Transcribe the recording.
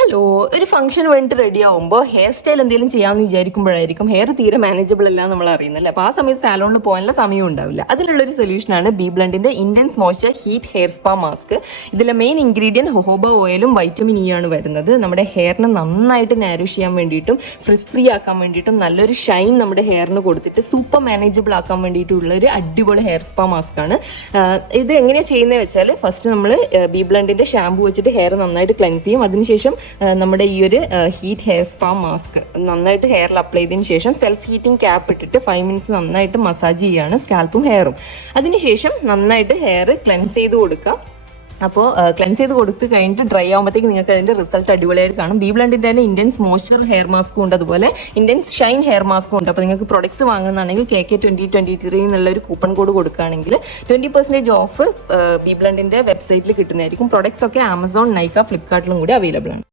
Hello, ഒരു function വേണ്ടിയിട്ട് ready ആവുമ്പോൾ ഹെയർ സ്റ്റൈൽ എന്തെങ്കിലും ചെയ്യാമെന്ന് വിചാരിക്കുമ്പോഴായിരിക്കും ഹെയർ തീരെ മാനേജബിൾ അല്ല നമ്മൾ അറിയുന്നല്ലേ. അപ്പോൾ ആ സമയത്ത് സാലോണിൽ പോകാനുള്ള സമയം ഉണ്ടാവില്ല. അതിനുള്ളൊരു സൊല്യൂഷനാണ് ബി ബ്ലണ്ടിന്റെ intense moisture heat hair spa mask. ഇതിലെ മെയിൻ ഇൻഗ്രീഡിയൻറ്റ് ഹൊഹോബ ഓയിലും വൈറ്റമിൻ ഇ ആണ് വരുന്നത്. നമ്മുടെ ഹെയറിനെ നന്നായിട്ട് നാരിഷ് ചെയ്യാൻ വേണ്ടിയിട്ടും ഫ്രിസ് ഫ്രീ ആക്കാൻ വേണ്ടിയിട്ടും നല്ലൊരു ഷൈൻ നമ്മുടെ ഹെയറിന് കൊടുത്തിട്ട് സൂപ്പർ മാനേജബിൾ ആക്കാൻ വേണ്ടിയിട്ടുള്ള ഒരു അടിപൊളി ഹെയർ സ്പാ മാസ്ക് ആണ്. ഇത് എങ്ങനെയാണ് ചെയ്യുന്നത് വെച്ചാൽ ഫസ്റ്റ് നമ്മൾ ബി ബ്ലണ്ടിന്റെ ഷാമ്പു വെച്ചിട്ട് ഹെയർ നന്നായിട്ട് ക്ലെൻസ് ചെയ്യും. അതിനുശേഷം നമ്മുടെ ഈ ഒരു ഹീറ്റ് ഹെയർ സ്പാ മാസ്ക് നന്നായിട്ട് ഹെയറിൽ അപ്ലൈ ചെയ്തതിന് ശേഷം സെൽഫ് ഹീറ്റിംഗ് ക്യാപ്പ് ഇട്ടിട്ട് 5 മിനിറ്റ്സ് നന്നായിട്ട് മസാജ് ചെയ്യുകയാണ് സ്കാൽപ്പും ഹെയറും. അതിനുശേഷം നന്നായിട്ട് ഹെയർ ക്ലെൻസ് ചെയ്ത് കൊടുക്കുക. അപ്പോൾ ക്ലെൻസ് ചെയ്ത് കൊടുത്ത് കഴിഞ്ഞിട്ട് ഡ്രൈ ആകുമ്പോഴത്തേക്ക് നിങ്ങൾക്ക് അതിൻ്റെ റിസൾട്ട് അടിപൊളിയായിട്ട് കാണും. ബി ബ്ലണ്ടിൻ്റെ തന്നെ ഇന്റൻസ് മോയ്സ്ചർ ഹെയർ മാസ്കും ഉണ്ട്, അതുപോലെ ഇന്റൻസ് ഷൈൻ ഹെയർ മാസ്കും ഉണ്ട്. അപ്പോൾ നിങ്ങൾക്ക് പ്രൊഡക്ട്സ് വാങ്ങുന്നതാണെങ്കിൽ KK2023 എന്നുള്ള ഒരു കൂപ്പൺ കോഡ് കൊടുക്കുകയാണെങ്കിൽ 20% ഓഫ് ബി ബ്ലണ്ടിൻ്റെ വെബ്സൈറ്റിൽ കിട്ടുന്നതായിരിക്കും. പ്രൊഡക്ട്സ് ഒക്കെ ആമസോൺ, നൈക്ക, ഫ്ലിപ്കാർട്ടിലും കൂടി അവൈലബിൾ ആണ്.